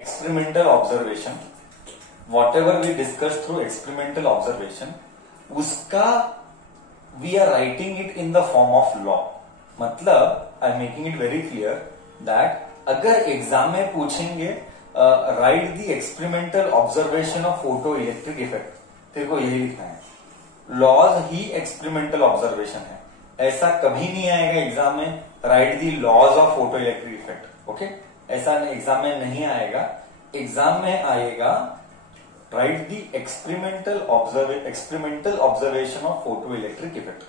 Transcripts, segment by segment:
Experimental observation, whatever we discussed through experimental observation, उसका we are writing it in the form of law. मतलब I am making it very clear that अगर exam में पूछेंगे write the experimental observation of photoelectric effect, तेरे को यही लिखना है. लॉज ही एक्सपेरिमेंटल ऑब्जर्वेशन है. ऐसा कभी नहीं आएगा एग्जाम में write the laws of photo electric effect. Okay, ऐसा एग्जाम में नहीं आएगा. एग्जाम में आएगा write the experimental observation of photo electric effect.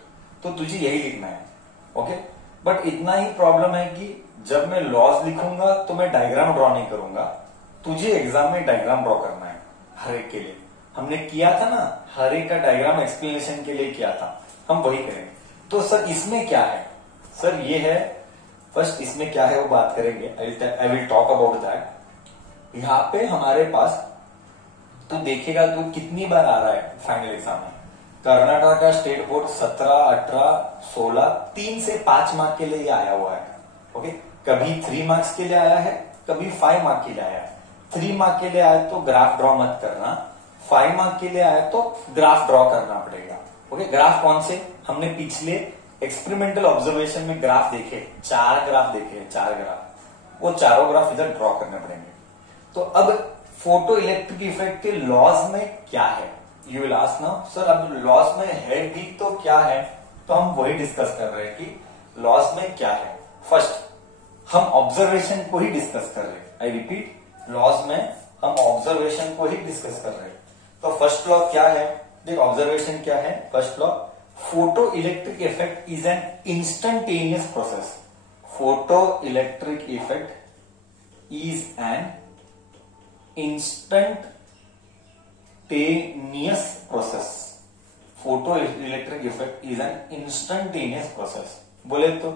तो तुझे यही लिखना है. ओके, बट इतना ही प्रॉब्लम है कि जब मैं लॉज लिखूंगा तो मैं डायग्राम ड्रॉ नहीं करूंगा. तुझे एग्जाम में डायग्राम ड्रॉ करना है हर एक के लिए. हमने किया था ना, हर एक का डायग्राम एक्सप्लेनेशन के लिए किया था, हम वही करेंगे. तो सर इसमें क्या है? सर ये है, फर्स्ट इसमें क्या है वो बात करेंगे. I will talk about that. यहां पे हमारे पास तो देखेगा तो कितनी बार आ रहा है फाइनल एग्जाम में. कर्नाटक का स्टेट बोर्ड 17, 18, 16 3 से 5 मार्क के लिए आया हुआ है. ओके, कभी 3 मार्क्स के लिए आया है, कभी 5 मार्क के लिए आया है. 3 मार्क के लिए आया तो ग्राफ ड्रॉ मत करना. 5 मार्क के लिए आया तो ग्राफ ड्रॉ करना पड़ेगा. ओके, ग्राफ कौन से? हमने पिछले एक्सपेरिमेंटल ऑब्जर्वेशन में ग्राफ देखे, 4 ग्राफ देखे, 4 ग्राफ. वो चारों ग्राफ इधर ड्रॉ करने पड़ेंगे. तो अब फोटो इलेक्ट्रिक इफेक्ट के लॉज में क्या है? You will ask now sir अब लॉज में है भी तो क्या है? तो हम वही डिस्कस कर रहे हैं कि लॉज में क्या है. फर्स्ट हम ऑब्जर्वेशन को ही डिस्कस कर रहे हैं. आई रिपीट, लॉज में हम ऑब्जर्वेशन को ही डिस्कस कर रहे हैं. तो फर्स्ट लॉ क्या है? देख, ऑब्जर्वेशन क्या है? First law, photo electric effect is an instantaneous process. Photo electric effect is an instantaneous process. Photo electric effect is an instantaneous process. बोले तो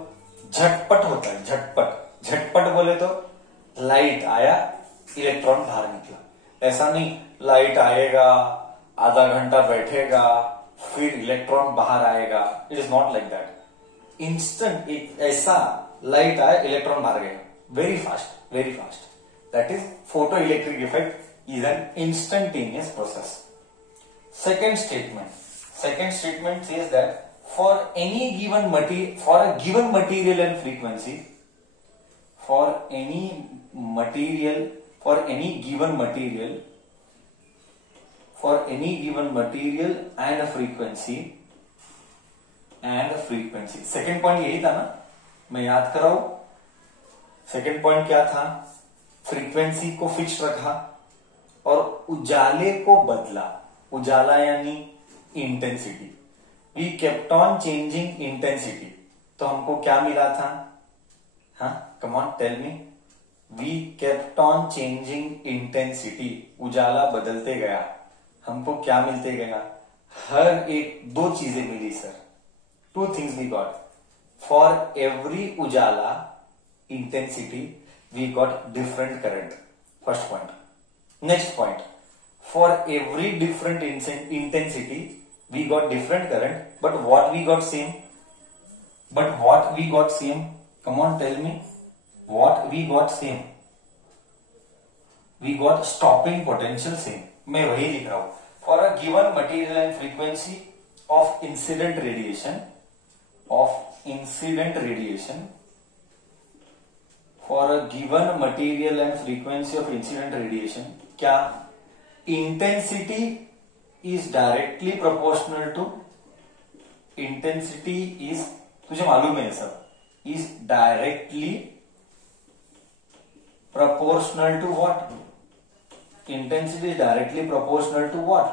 झटपट होता है. झटपट झटपट बोले तो लाइट आया, इलेक्ट्रॉन बाहर निकला. ऐसा नहीं लाइट आएगा, आधा घंटा बैठेगा, फिर इलेक्ट्रॉन बाहर आएगा. It is not like that. Instant, एक ऐसा लाइट आया, इलेक्ट्रॉन बाहर गया, very fast, very fast. That is photo electric effect is an instantaneous process. Second statement says that for any given material, for a given material and frequency, for any material, for any given material, for any given material and a frequency, second point यही था ना, मैं याद कराऊं. Second point क्या था? Frequency को fix रखा और उजाले को बदला. उजाला यानी intensity. We kept on changing intensity. तो हमको क्या मिला था? हाँ, come on, tell me. We kept on changing intensity. उजाला बदलते गया. हमको क्या मिलते गया? हर एक 2 चीजें मिली sir. 2 things we got. For every उजाला intensity, we got different current. First point. Next point. For every different intensity, we got different current, but what we got same? Come on, tell me. What we got same? We got stopping potential same. मैं वही लिख रहा हूं. For a given material and frequency of incident radiation, for a given material and frequency of incident radiation, क्या? Intensity is directly proportional to, तुझे मालूम है सब, is directly proportional to what? Intensity is directly proportional to what?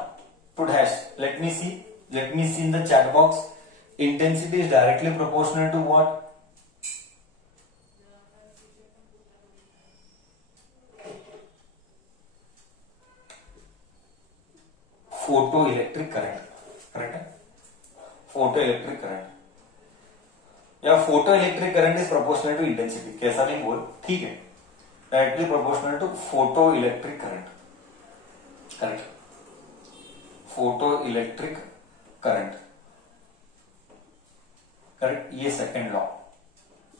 Put hash. Let me see in the chat box. Intensity is directly proportional to what? Photo electric current. Correct है? Photo electric current या photo electric current is proportional to intensity. कैसा नहीं बोल, ठीक है. Directly proportional to photo electric current. Correct. Photo electric current. Correct. ये second law.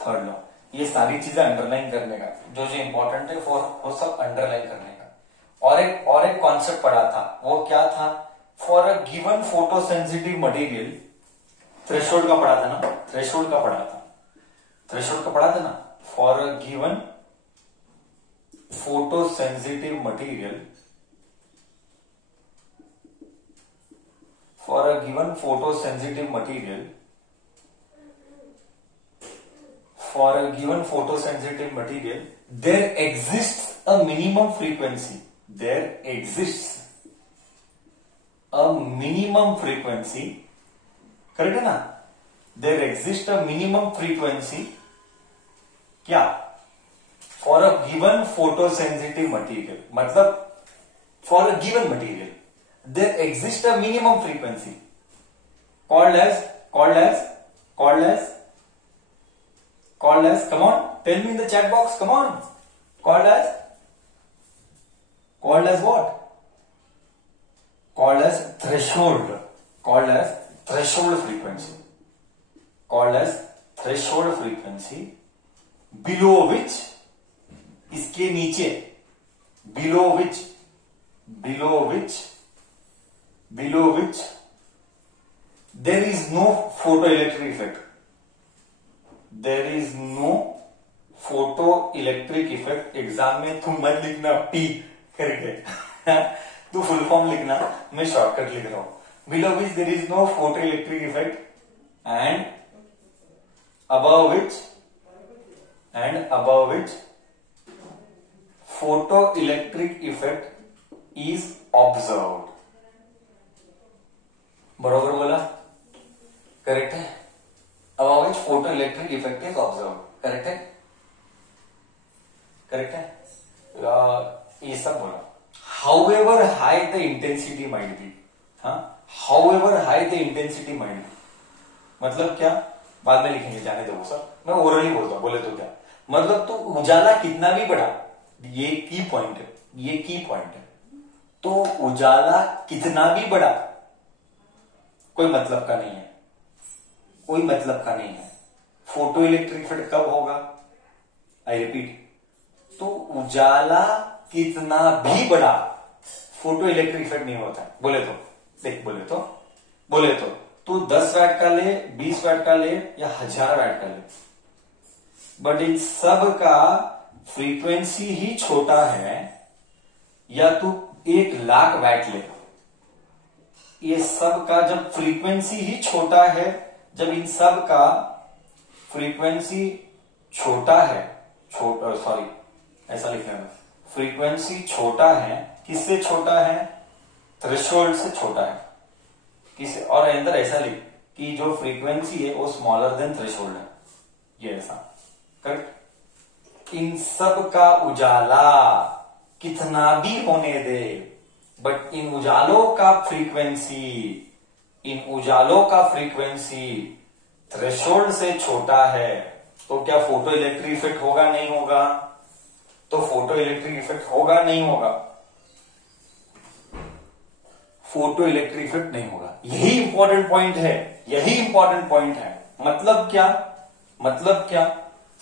Third law, ये सारी चीजें अंडरलाइन करने का, जो जो इंपॉर्टेंट है वो सब अंडरलाइन करने का। और एक कॉन्सेप्ट पढ़ा था, वो क्या था? For a given photo sensitive material, threshold का पढ़ा था ना, थ्रेशोल्ड का पढ़ा था, थ्रेशोल्ड का पढ़ा था ना। For a given photo sensitive material, for a given photosensitive material, for a given photosensitive material, there exists a minimum frequency. There exists a minimum frequency. Correct है ना? There exists a minimum frequency. क्या? For a given photosensitive material. मतलब for a given material, there exists a minimum frequency called as come on, tell me in the chat box, come on, called as what? Called as threshold, called as threshold frequency, called as threshold frequency, below which, इसके नीचे, below which there is no photoelectric effect. There is no photoelectric effect. Exam में तुम मत लिखना P करके तू full form लिखना, मैं शॉर्टकट लिख रहा हूं। Below which there is no photoelectric effect and above which photoelectric effect is observed. बरोबर बोला? करेक्ट है। About which photo electric effect is observe, correct है, करेक्ट है। ये सब बोला। However high the intensity might be, हाँ, however high the intensity might be मतलब क्या? बाद में लिखेंगे, जाने दो सर, मैं ओरली बोलता हूं, बोले तो क्या मतलब? तो उजाला कितना भी बढ़ा, ये की पॉइंट है, ये की पॉइंट है। तो उजाला कितना भी बढ़ा कोई मतलब का नहीं है, कोई मतलब का नहीं है। फोटो इलेक्ट्रिक इफेक्ट कब होगा? आई रिपीट, तो उजाला कितना भी बढ़ा फोटो इलेक्ट्रिक इफेक्ट नहीं होता है। बोले तो देख, बोले तो तू 10 वैट का ले, 20 वैट का ले या 1000 वैट का ले, बट इन सब का फ्रीक्वेंसी ही छोटा है, या तू 1,00,000 वैट ले, ये सब का जब फ्रीक्वेंसी ही छोटा है, जब इन सब का फ्रीक्वेंसी छोटा है, सॉरी ऐसा लिखना है, फ्रीक्वेंसी छोटा है, किससे छोटा है? थ्रेशोल्ड से छोटा है। किसे? और अंदर ऐसा लिख कि जो फ्रीक्वेंसी है वो स्मॉलर देन थ्रेशोल्ड है, ये ऐसा, करेक्ट। इन सब का उजाला कितना भी होने दे, बट इन उजालों का फ्रीक्वेंसी थ्रेशोल्ड से छोटा है, तो क्या फोटो इलेक्ट्रिक इफेक्ट होगा? नहीं होगा। तो फोटो इलेक्ट्रिक इफेक्ट होगा, नहीं होगा? फोटो इलेक्ट्रिक इफेक्ट नहीं होगा। यही इंपॉर्टेंट पॉइंट है, यही इंपॉर्टेंट पॉइंट है। मतलब क्या? मतलब क्या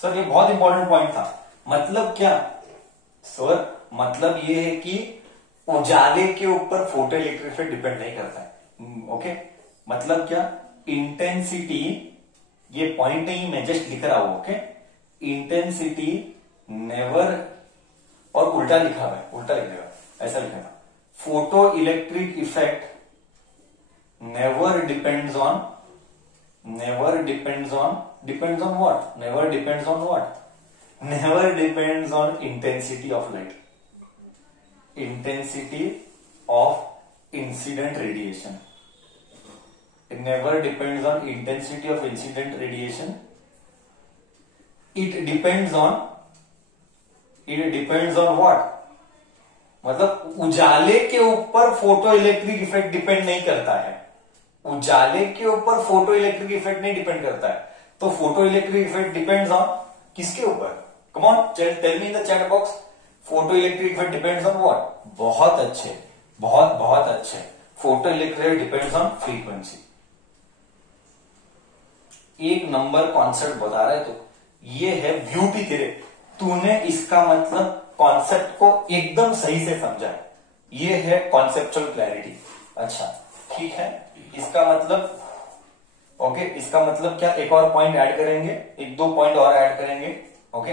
सर? ये बहुत इंपॉर्टेंट पॉइंट था। मतलब क्या सर? मतलब ये है कि उजाले के ऊपर फोटो इलेक्ट्रिक इफेक्ट डिपेंड नहीं करता है। ओके, मतलब क्या? इंटेंसिटी, ये पॉइंट नहीं, मैं जस्ट लिख रहा हूं। ओके, इंटेंसिटी नेवर, और उल्टा लिखा है, उल्टा लिखेगा, ऐसा लिखेगा, photo electric effect never depends on what? Never depends on what? Never depends on intensity of light. Intensity of incident radiation. It never depends on intensity of incident radiation. It depends on what? मतलब उजाले के ऊपर photo electric effect depend नहीं करता है। उजाले के ऊपर फोटो इलेक्ट्रिक इफेक्ट नहीं डिपेंड करता है। तो photo electric effect depends on किसके ऊपर? Come on, tell me in the chat box, photo electric effect depends on what? बहुत अच्छे, बहुत अच्छे। Photo electric depends on frequency. एक नंबर कॉन्सेप्ट बता रहे, तो ये है ब्यूटी तेरे, तूने इसका मतलब कॉन्सेप्ट को एकदम सही से समझा है। ये है कॉन्सेप्चुअल क्लैरिटी। अच्छा ठीक है, इसका मतलब ओके, इसका मतलब क्या, एक और पॉइंट ऐड करेंगे, एक दो पॉइंट और ऐड करेंगे। ओके,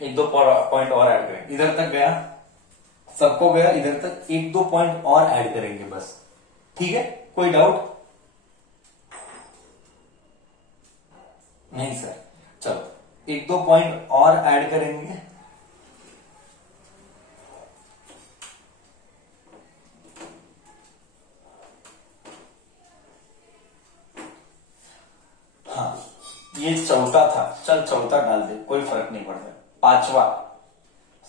एक दो पॉइंट और ऐड करेंगे। इधर तक गया, सबको गया इधर तक, एक दो पॉइंट और ऐड करेंगे बस। ठीक है, कोई डाउट? नहीं सर, चलो एक दो पॉइंट और ऐड करेंगे। हाँ, ये चौथा था, चल चौथा डाल दे, कोई फर्क नहीं पड़ता। पांचवा,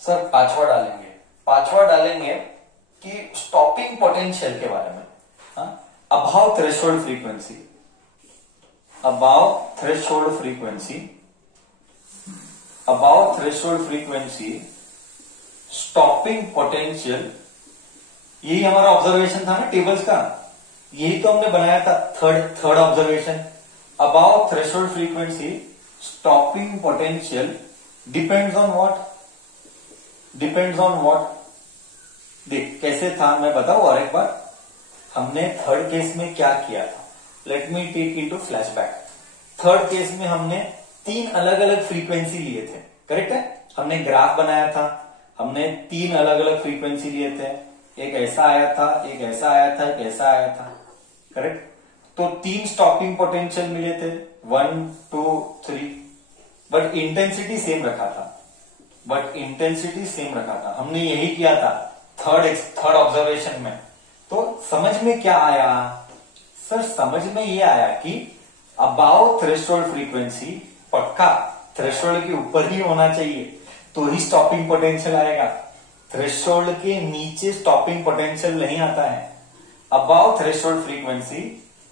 सर पांचवा डालेंगे, पांचवा डालेंगे कि स्टॉपिंग पोटेंशियल के बारे में। Above threshold frequency, above threshold frequency, above threshold frequency stopping potential, यही हमारा ऑब्जर्वेशन था ना टेबल्स का, यही तो हमने बनाया था third observation. Above threshold frequency stopping potential depends on what, depends on what. देख कैसे था मैं बताऊं और एक बार, हमने थर्ड केस में क्या किया था, let me take into flashback. Third case में हमने तीन अलग अलग फ्रीक्वेंसी लिए थे, करेक्ट है? हमने ग्राफ बनाया था, हमने तीन अलग अलग फ्रीक्वेंसी लिए थे, एक ऐसा आया था, एक ऐसा आया था, एक ऐसा आया था, करेक्ट? तो तीन स्टॉपिंग पोटेंशियल मिले थे, 1 2 3, बट इंटेंसिटी सेम रखा था, बट इंटेंसिटी सेम रखा था। हमने यही किया था थर्ड ऑब्जर्वेशन में। तो समझ में क्या आया सर? समझ में ये आया कि अबाव थ्रेशोल्ड फ्रीक्वेंसी पक्का थ्रेशोल्ड के ऊपर ही होना चाहिए, तो ही स्टॉपिंग पोटेंशियल आएगा। थ्रेशोल्ड के नीचे स्टॉपिंग पोटेंशियल नहीं आता है। Above threshold frequency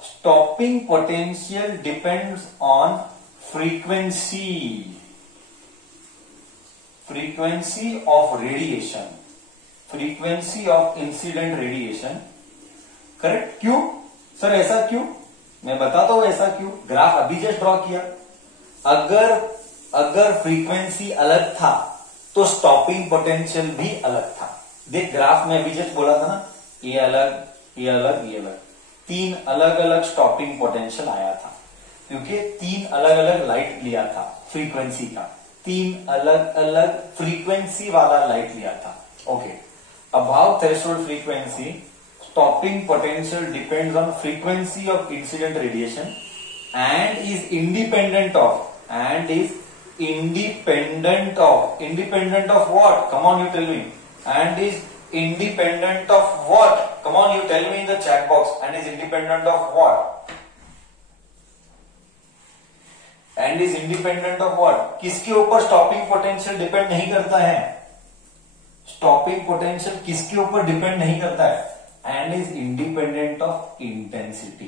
stopping potential depends on frequency, frequency of radiation, frequency of incident radiation, correct? क्यों सर, ऐसा क्यों? मैं बताता हूं ऐसा क्यों। ग्राफ अभी जस्ट ड्रॉ किया, अगर फ्रीक्वेंसी अलग था तो स्टॉपिंग पोटेंशियल भी अलग था। देख ग्राफ में अभी जस्ट बोला था ना, ये अलग, ये अलग, ये अलग, तीन अलग अलग स्टॉपिंग पोटेंशियल आया था, क्योंकि तीन अलग अलग लाइट लिया था फ्रीक्वेंसी का, तीन अलग अलग फ्रीक्वेंसी वाला लाइट लिया था। Okay, above threshold frequency stopping potential depends on frequency of incident radiation and is independent of what? Come on, you tell me. And is independent of what? Come on, you tell me in the chat box. And is independent of what? And is independent of what? किसके ऊपर stopping potential depend नहीं करता है? Stopping potential किसके ऊपर depend नहीं करता है? And is independent of intensity.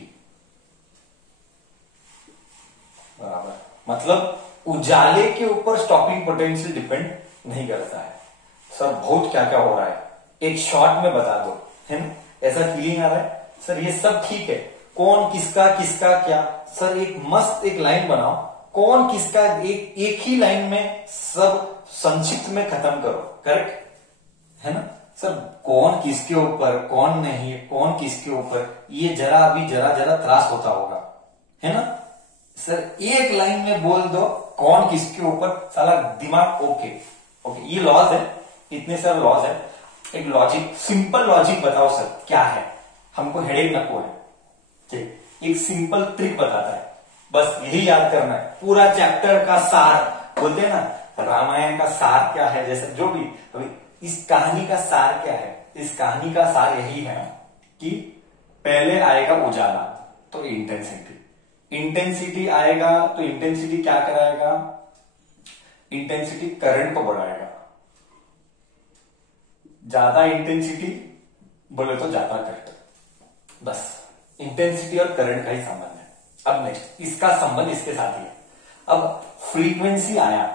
बराबर, मतलब उजाले के ऊपर स्टॉपिंग पोटेंशियल डिपेंड नहीं करता है। सर बहुत क्या क्या हो रहा है, एक शॉर्ट में बता दो, है ना? ऐसा फीलिंग आ रहा है सर, ये सब ठीक है, कौन किसका किसका क्या। सर एक मस्त एक लाइन बनाओ, कौन किसका, एक ही लाइन में सब संक्षिप्त में खत्म करो, करेक्ट है ना? सर कौन किसके ऊपर, कौन नहीं, कौन किसके ऊपर, ये जरा अभी जरा त्रास होता होगा, है ना? सर एक लाइन में बोल दो कौन किसके ऊपर, साला दिमाग ओके। ये लॉज है, इतने सारे लॉज है। एक लॉजिक, सिंपल लॉजिक बताओ सर क्या है, हमको हेडेक नको है। ठीक, एक सिंपल ट्रिक बताता है, बस यही याद करना है। पूरा चैप्टर का सार बोलते हैं ना, रामायण का सार क्या है, जैसे जो भी, अभी इस कहानी का सार क्या है? इस कहानी का सार यही है कि पहले आएगा उजाला तो इंटेंसिटी, इंटेंसिटी आएगा तो इंटेंसिटी क्या कराएगा? इंटेंसिटी करंट को बढ़ाएगा। ज्यादा इंटेंसिटी बोले तो ज्यादा करंट, बस इंटेंसिटी और करंट का ही संबंध है। अब नेक्स्ट, इसका संबंध इसके साथ ही है। अब फ्रीक्वेंसी आया,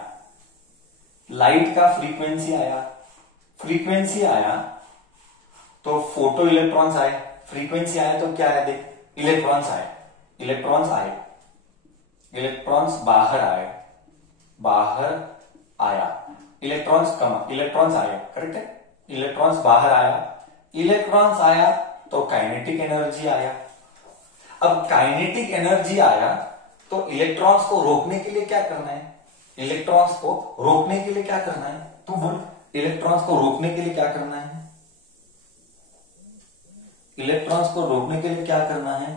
लाइट का फ्रीक्वेंसी आया, फ्रीक्वेंसी आया तो फोटो इलेक्ट्रॉन्स आए, फ्रीक्वेंसी आया तो क्या है? देख इलेक्ट्रॉन्स आए, इलेक्ट्रॉन्स आए, इलेक्ट्रॉन्स बाहर आए, बाहर आया, इलेक्ट्रॉन्स कम, इलेक्ट्रॉन्स आया, करेक्ट है, इलेक्ट्रॉन्स बाहर आया, इलेक्ट्रॉन्स आया तो काइनेटिक एनर्जी आया। अब काइनेटिक एनर्जी आया तो इलेक्ट्रॉन्स को रोकने के लिए क्या करना है, इलेक्ट्रॉन्स को रोकने के लिए क्या करना है, तू बोल, इलेक्ट्रॉन्स को रोकने के लिए क्या करना है, इलेक्ट्रॉन्स को रोकने के लिए क्या करना है,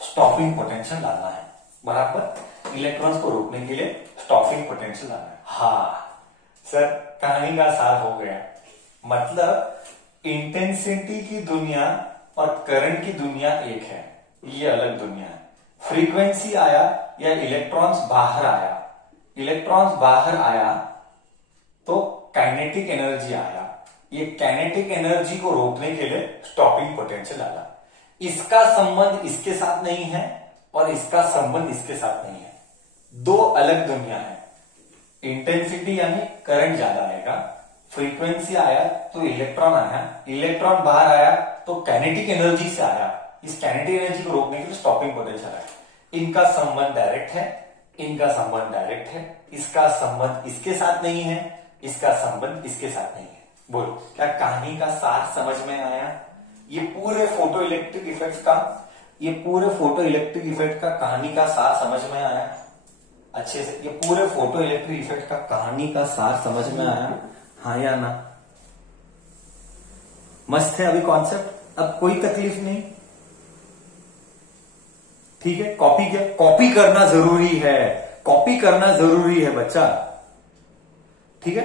स्टॉपिंग पोटेंशियल डालना है, बराबर, इलेक्ट्रॉन्स को रोकने के लिए स्टॉपिंग पोटेंशियल डालना है। हाँ सर, कहानी का सार हो गया, मतलब इंटेंसिटी की दुनिया और करंट की दुनिया एक है, ये अलग दुनिया है। फ्रीक्वेंसी आया या इलेक्ट्रॉन्स बाहर आया, इलेक्ट्रॉन्स बाहर आया तो काइनेटिक एनर्जी आया, ये काइनेटिक एनर्जी को रोकने के लिए स्टॉपिंग पोटेंशियल डाला। इसका संबंध इसके साथ नहीं है और इसका संबंध इसके साथ नहीं है, दो अलग दुनिया है। इंटेंसिटी यानी करंट ज्यादा आएगा, फ्रीक्वेंसी आया तो इलेक्ट्रॉन आया, इलेक्ट्रॉन बाहर आया तो काइनेटिक एनर्जी से आया, इस काइनेटिक एनर्जी को रोकने के लिए स्टॉपिंग पोटेंशियल आया। इनका संबंध डायरेक्ट है, इनका संबंध डायरेक्ट है, इसका संबंध इसके साथ नहीं है, इसका संबंध इसके साथ नहीं है। बोलो, क्या कहानी का सार समझ में आया? ये पूरे फोटो इलेक्ट्रिक इफेक्ट का, ये पूरे फोटो इलेक्ट्रिक इफेक्ट का कहानी का सार समझ में आया अच्छे से? ये पूरे फोटो इलेक्ट्रिक इफेक्ट का कहानी का सार समझ में आया, हाँ या ना? मस्त है अभी कॉन्सेप्ट, अब कोई तकलीफ नहीं, ठीक है। कॉपी करना जरूरी है, कॉपी करना जरूरी है बच्चा, ठीक है।